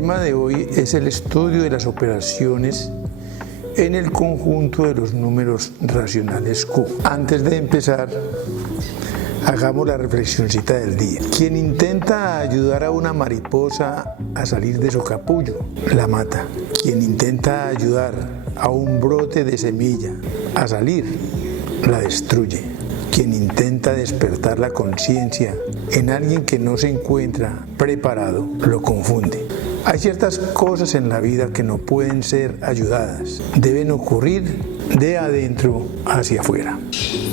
tema de hoy es el estudio de las operaciones en el conjunto de los números racionales Q. Antes de empezar, hagamos la reflexioncita del día. Quien intenta ayudar a una mariposa a salir de su capullo, la mata. Quien intenta ayudar a un brote de semilla a salir, la destruye. Quien intenta despertar la conciencia en alguien que no se encuentra preparado, lo confunde. Hay ciertas cosas en la vida que no pueden ser ayudadas, deben ocurrir de adentro hacia afuera.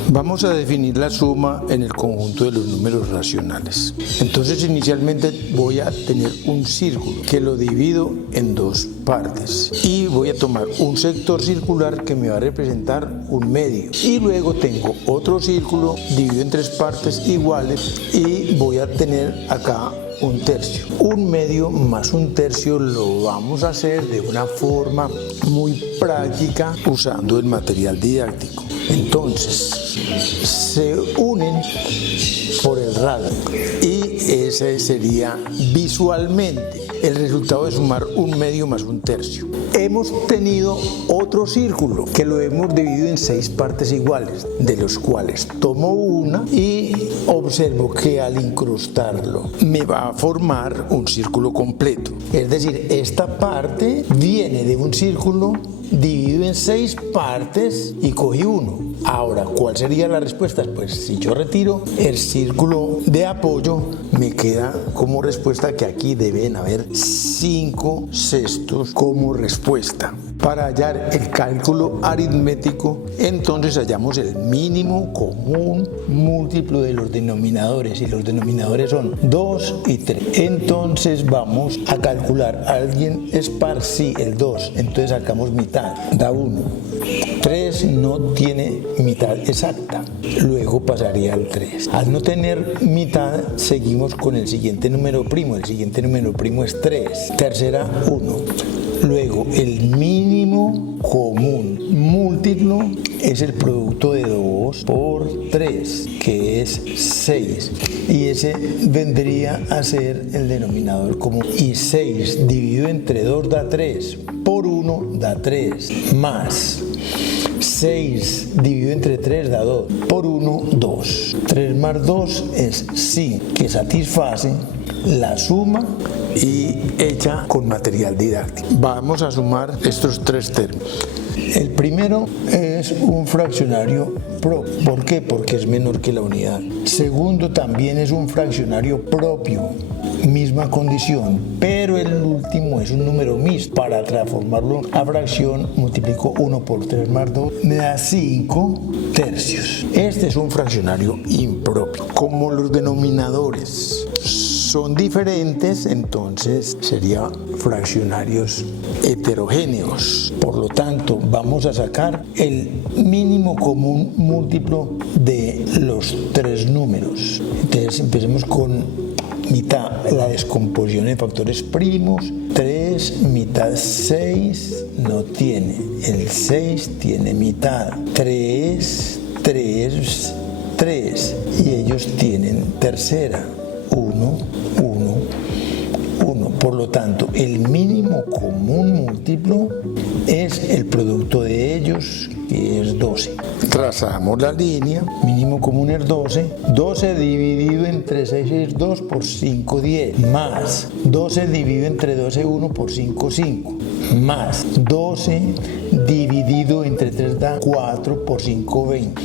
Vamos a definir la suma en el conjunto de los números racionales. Entonces inicialmente voy a tener un círculo que lo divido en dos partes y voy a tomar un sector circular que me va a representar un medio, y luego tengo otro círculo dividido en tres partes iguales y voy a tener acá un tercio. Un medio más un tercio lo vamos a hacer de una forma muy práctica usando el material didáctico. Entonces se unen por el radio y ese sería visualmente el resultado de sumar un medio más un tercio. Hemos tenido otro círculo que lo hemos dividido en 6 partes iguales, de los cuales tomo una y observo que al incrustarlo me va a formar un círculo completo. Es decir, esta parte viene de un círculo dividido en 6 partes y cogí uno. Ahora, ¿cuál sería la respuesta? Pues si yo retiro el círculo de apoyo, me queda como respuesta que aquí deben haber 5 sextos como respuesta. Para hallar el cálculo aritmético, entonces hallamos el mínimo común múltiplo de los denominadores, y los denominadores son 2 y 3. Entonces vamos a calcular, alguien es par, sí, el 2, entonces sacamos mitad, da 1. 3 no tiene mitad exacta, luego pasaría al 3. Al no tener mitad, seguimos con el siguiente número primo, el siguiente número primo es 3, tercera 1. Luego, el mínimo común múltiplo es el producto de 2 por 3, que es 6. Y ese vendría a ser el denominador común. Y 6 dividido entre 2 da 3, por 1 da 3, más 6 dividido entre 3 da 2, por 1, 2. 3 más 2 es 5, que satisface la suma y hecha con material didáctico. Vamos a sumar estos 3 términos. El primero es un fraccionario propio. ¿Por qué? Porque es menor que la unidad. Segundo, también es un fraccionario propio, misma condición, pero el último es un número mixto. Para transformarlo a fracción, multiplico 1 por 3 más 2, me da 5 tercios. Este es un fraccionario impropio. Como los denominadores son diferentes, entonces serían fraccionarios heterogéneos. Por lo tanto, vamos a sacar el mínimo común múltiplo de los 3 números. Entonces empecemos con mitad, la descomposición en factores primos. 3, mitad 6, no tiene. El 6 tiene mitad. 3, 3, 3. Y ellos tienen tercera. 1, 1, 1. Por lo tanto, el mínimo común múltiplo es el producto de ellos, que es 12. Trazamos la línea, mínimo común es 12. 12 dividido entre 6 es 2 por 5, 10. Más 12 dividido entre 12, 1 por 5, 5. Más 12 dividido entre 3 da 4 por 5, 20.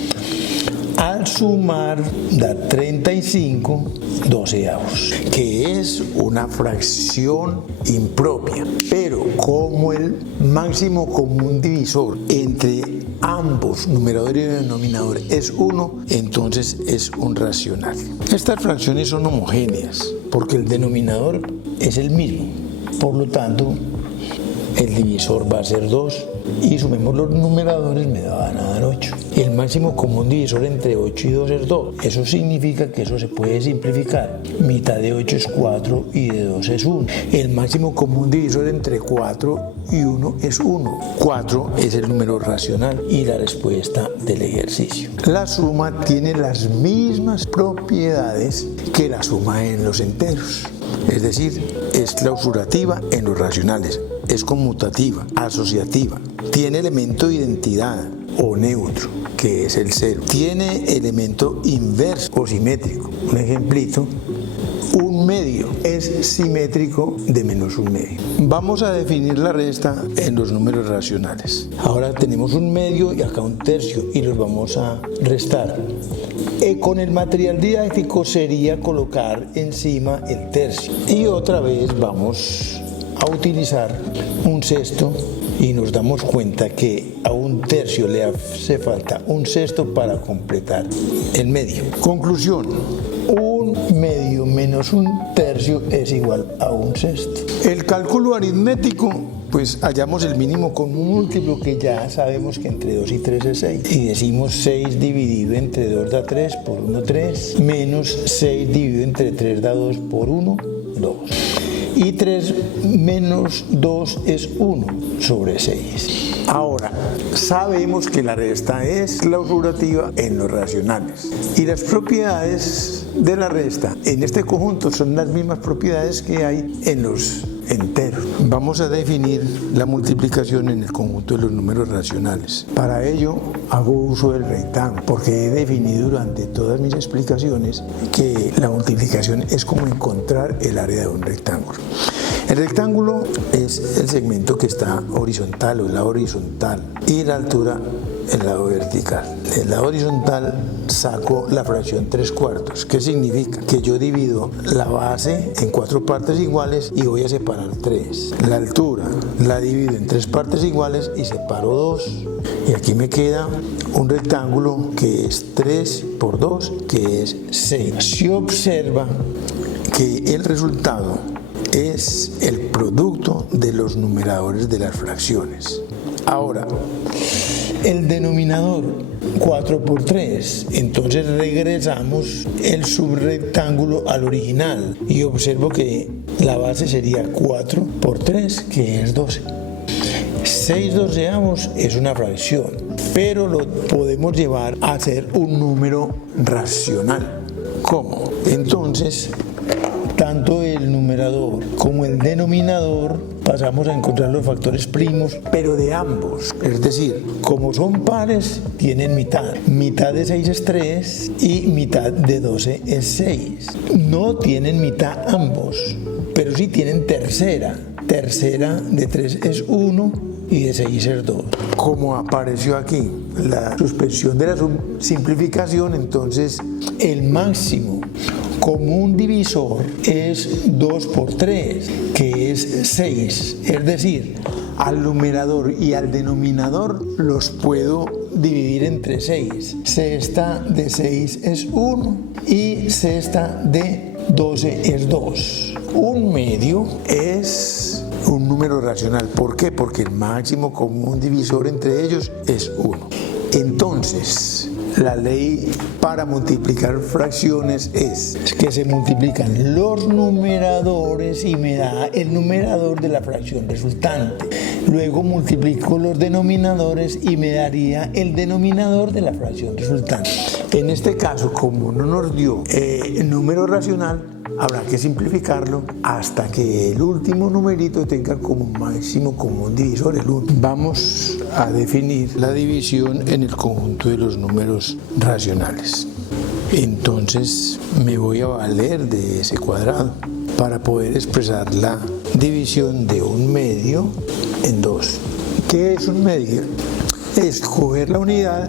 Al sumar da 35 doceavos, que es una fracción impropia. Pero como el máximo común divisor entre ambos, numerador y denominador, es 1, entonces es un racional. Estas fracciones son homogéneas porque el denominador es el mismo. Por lo tanto, el divisor va a ser 2 y sumemos los numeradores, me van a dar 8. El máximo común divisor entre 8 y 2 es 2. Eso significa que eso se puede simplificar. Mitad de 8 es 4 y de 2 es 1. El máximo común divisor entre 4 y 1 es 1. 4 es el número racional y la respuesta del ejercicio. La suma tiene las mismas propiedades que la suma en los enteros. es decir, es clausurativa en los racionales, es conmutativa, asociativa, tiene elemento de identidad o neutro, que es el cero, tiene elemento inverso o simétrico. Un ejemplito: un medio es simétrico de menos un medio. Vamos a definir la resta en los números racionales. Ahora tenemos un medio y acá un tercio y los vamos a restar. Con el material didáctico sería colocar encima el tercio. Y otra vez vamos a utilizar un sexto y nos damos cuenta que a un tercio le hace falta un sexto para completar el medio. Conclusión: un medio menos un tercio es igual a un sexto. El cálculo aritmético, pues hallamos el mínimo común múltiplo, que ya sabemos que entre 2 y 3 es 6. Y decimos 6 dividido entre 2 da 3, por 1 3, menos 6 dividido entre 3 da 2, por 1 2. Y 3 menos 2 es 1 sobre 6. Ahora, sabemos que la resta es clausurativa en los racionales. Y las propiedades de la resta en este conjunto son las mismas propiedades que hay en los enteros. Vamos a definir la multiplicación en el conjunto de los números racionales. Para ello hago uso del rectángulo, porque he definido durante todas mis explicaciones que la multiplicación es como encontrar el área de un rectángulo. El rectángulo es el segmento que está horizontal o el lado horizontal, y la altura el lado vertical. Del lado horizontal saco la fracción 3/4. ¿Qué significa? Que yo divido la base en 4 partes iguales y voy a separar 3. La altura la divido en 3 partes iguales y separo 2. Y aquí me queda un rectángulo que es 3 por 2, que es 6. Se observa que el resultado es el producto de los numeradores de las fracciones. Ahora, el denominador 4 por 3, entonces regresamos el subrectángulo al original y observo que la base sería 4 por 3, que es 12. 6 doceavos es una fracción, pero lo podemos llevar a ser un número racional. ¿Cómo? Entonces, tanto el numerador como el denominador pasamos a encontrar los factores primos, pero de ambos. Es decir, como son pares, tienen mitad. Mitad de 6 es 3 y mitad de 12 es 6. No tienen mitad ambos, pero sí tienen tercera. Tercera de 3 es 1 y de 6 es 2. Como apareció aquí la suspensión de la simplificación, entonces el máximo común divisor es 2 por 3, que es 6. Es decir, al numerador y al denominador los puedo dividir entre 6. Sexta de 6 es 1 y sexta de 12 es 2. Un medio es un número racional. ¿Por qué? Porque el máximo común divisor entre ellos es 1. Entonces, la ley para multiplicar fracciones es que se multiplican los numeradores y me da el numerador de la fracción resultante. Luego multiplico los denominadores y me daría el denominador de la fracción resultante. En este caso, como no nos dio el número racional, habrá que simplificarlo hasta que el último numerito tenga como máximo común divisor el 1. Vamos a definir la división en el conjunto de los números racionales. Entonces me voy a valer de ese cuadrado para poder expresar la división de un medio en 2. ¿Qué es un medio? Es coger la unidad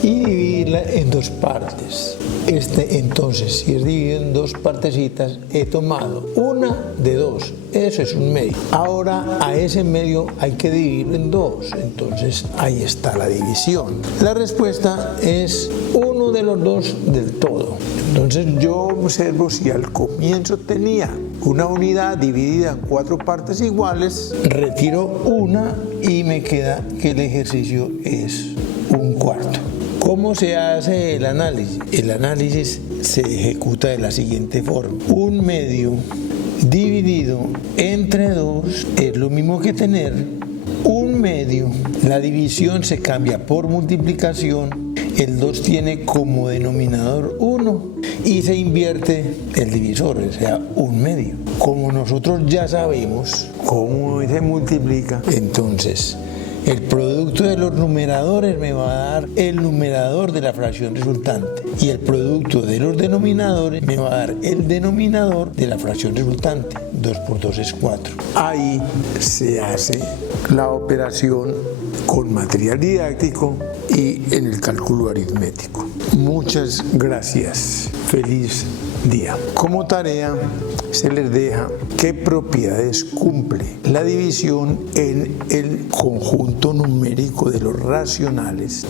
y dividirla en 2 partes. Entonces, si es dividido en 2 partecitas, he tomado una de 2. Eso es un medio. Ahora a ese medio hay que dividirlo en 2. Entonces ahí está la división. La respuesta es uno de los 2 del todo. Entonces yo observo si al comienzo tenía una unidad dividida en 4 partes iguales, retiro una y me queda que el ejercicio es 1/4. ¿Cómo se hace el análisis? El análisis se ejecuta de la siguiente forma. Un medio dividido entre 2 es lo mismo que tener un medio. La división se cambia por multiplicación el 2 tiene como denominador 1 y se invierte el divisor, o sea, 1/2. Como nosotros ya sabemos cómo se multiplica, entonces el producto de los numeradores me va a dar el numerador de la fracción resultante y el producto de los denominadores me va a dar el denominador de la fracción resultante. 2 por 2 es 4. Ahí se hace la operación con material didáctico y en el cálculo aritmético. Muchas gracias. Feliz día. Como tarea se les deja qué propiedades cumple la división en el conjunto numérico de los racionales,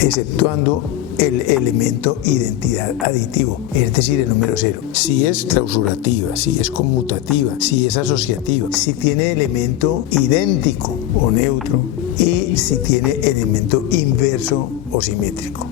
exceptuando el elemento identidad aditivo, es decir, el número 0. Si es clausurativa, si es conmutativa, si es asociativa, si tiene elemento idéntico o neutro y si tiene elemento inverso o simétrico.